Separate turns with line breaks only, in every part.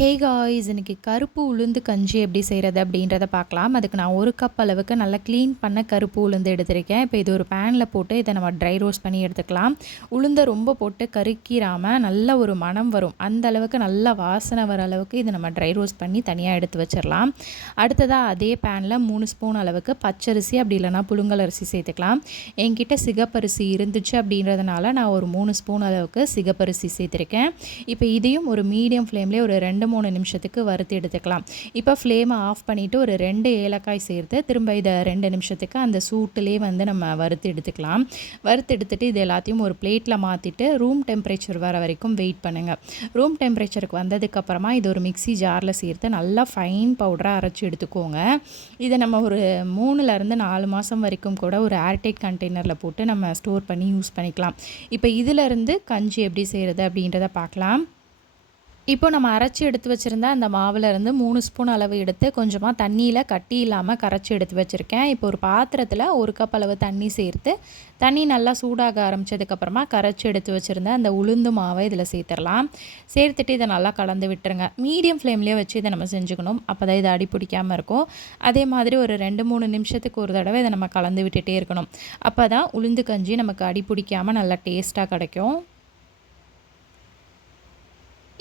Hey guys இன்றைக்கி கருப்பு உளுந்து கஞ்சி எப்படி செய்கிறது அப்படின்றத பார்க்கலாம். அதுக்கு நான் ஒரு கப் அளவுக்கு நல்லா க்ளீன் பண்ண கருப்பு உளுந்து எடுத்திருக்கேன். இப்போ இது ஒரு பேனில் போட்டு இதை நம்ம ட்ரை ரோஸ்ட் பண்ணி எடுத்துக்கலாம். உளுந்தை ரொம்ப போட்டு கருக்கிராமல் நல்ல ஒரு மனம் வரும். அந்த அளவுக்கு நல்ல வாசனை வர அளவுக்கு இதை நம்ம ட்ரை ரோஸ்ட் பண்ணி தனியாக எடுத்து வச்சிடலாம். அடுத்ததாக அதே பேனில் மூணு ஸ்பூன் அளவுக்கு பச்சரிசி அப்படி இல்லைனா புழுங்கல் அரிசி சேர்த்துக்கலாம். என்கிட்ட சிகப்பரிசி இருந்துச்சு அப்படின்றதுனால நான் ஒரு மூணு ஸ்பூன் அளவுக்கு சிகப்பரிசி சேர்த்துருக்கேன். இப்போ இதையும் ஒரு மீடியம் ஃப்ளேம்லேயே ஒரு ரெண்டு மூணு நிமிஷத்துக்கு வறுத்து எடுத்துக்கலாம். இப்போ ஃப்ளேமை ஆஃப் பண்ணிவிட்டு ஒரு ரெண்டு ஏலக்காய் சேர்த்து திரும்ப இதை ரெண்டு நிமிஷத்துக்கு அந்த சூட்டிலே வந்து நம்ம வறுத்து எடுத்துக்கலாம். வறுத்து எடுத்துகிட்டு இது எல்லாத்தையும் ஒரு பிளேட்டில் மாற்றிட்டு ரூம் டெம்பரேச்சர் வர வரைக்கும் வெயிட் பண்ணுங்கள் ரூம் டெம்பரேச்சருக்கு வந்ததுக்கப்புறமா இது ஒரு மிக்சி ஜாரில் சேர்த்து நல்லா ஃபைன் பவுடராக அரைச்சி எடுத்துக்கோங்க. இதை நம்ம ஒரு மூணுலேருந்து நாலு மாதம் வரைக்கும் கூட ஒரு ஏர்டைட் கண்டெய்னரில் போட்டு நம்ம ஸ்டோர் பண்ணி யூஸ் பண்ணிக்கலாம். இப்போ இதிலேருந்து கஞ்சி எப்படி செய்கிறது அப்படின்றத பார்க்கலாம். இப்போ நம்ம அரைச்சி எடுத்து வச்சுருந்த அந்த மாவில் இருந்து மூணு ஸ்பூன் அளவு எடுத்து கொஞ்சமாக தண்ணியில் கட்டி இல்லாமல் கரைச்சி எடுத்து வச்சுருக்கேன். இப்போ ஒரு பாத்திரத்தில் ஒரு கப் அளவு தண்ணி சேர்த்து தண்ணி நல்லா சூடாக ஆரம்பித்ததுக்கப்புறமா கரைச்சி எடுத்து வச்சுருந்த அந்த உளுந்து மாவை இதில் சேர்த்துடலாம். சேர்த்துட்டு இதை நல்லா கலந்து விட்டுருங்க. மீடியம் ஃப்ளேம்லேயே வச்சு இதை நம்ம செஞ்சுக்கணும். அப்போ தான் இது அடி பிடிக்காமல் இருக்கும். அதே மாதிரி ஒரு ரெண்டு மூணு நிமிஷத்துக்கு ஒரு தடவை இதை நம்ம கலந்து விட்டுகிட்டே இருக்கணும். அப்போ தான் உளுந்து கஞ்சி நமக்கு அடி பிடிக்காமல் நல்லா டேஸ்ட்டாக கிடைக்கும்.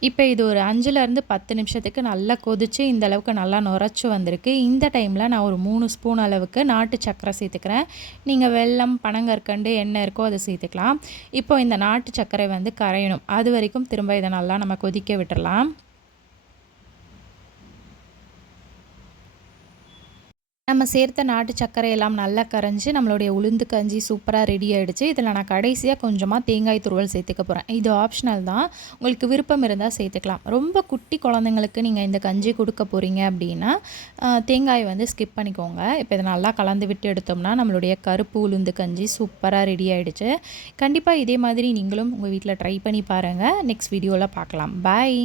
இப்போ இது ஒரு அஞ்சுலேருந்து பத்து நிமிஷத்துக்கு நல்லா கொதித்து இந்த அளவுக்கு நல்லா நுரைச்சி வந்திருக்கு. இந்த டைமில் நான் ஒரு மூணு ஸ்பூன் அளவுக்கு நாட்டு சக்கரை சேர்த்துக்கிறேன். நீங்கள் வெள்ளம் பனங்கற்கண்டு என்ன இருக்கோ அதை சேர்த்துக்கலாம். இப்போ இந்த நாட்டு சர்க்கரை வந்து கரையணும். அது வரைக்கும் திரும்ப இதை நல்லா நம்ம கொதிக்க விட்டுடலாம் நம்ம சேர்த்த நாட்டு சர்க்கரை எல்லாம் நல்லா கரைஞ்சி நம்மளுடைய உளுந்து கஞ்சி சூப்பராக ரெடி ஆகிடுச்சு இதில் நான் கடைசியாக கொஞ்சமாக தேங்காய் துருவல் சேர்த்துக்க போகிறேன் இது ஆப்ஷனல் தான். உங்களுக்கு விருப்பம் இருந்தால் சேர்த்துக்கலாம். ரொம்ப குட்டி குழந்தைங்களுக்கு நீங்கள் இந்த கஞ்சி கொடுக்க போகிறீங்க அப்படின்னா தேங்காய் வந்து ஸ்கிப் பண்ணிக்கோங்க. இப்போ இதை நல்லா கலந்து விட்டு எடுத்தோம்னா நம்மளுடைய கருப்பு உளுந்து கஞ்சி சூப்பராக ரெடி ஆகிடுச்சு கண்டிப்பாக இதே மாதிரி நீங்களும் உங்கள் வீட்டில் ட்ரை பண்ணி பாருங்கள் நெக்ஸ்ட் வீடியோவில் பார்க்கலாம். பாய்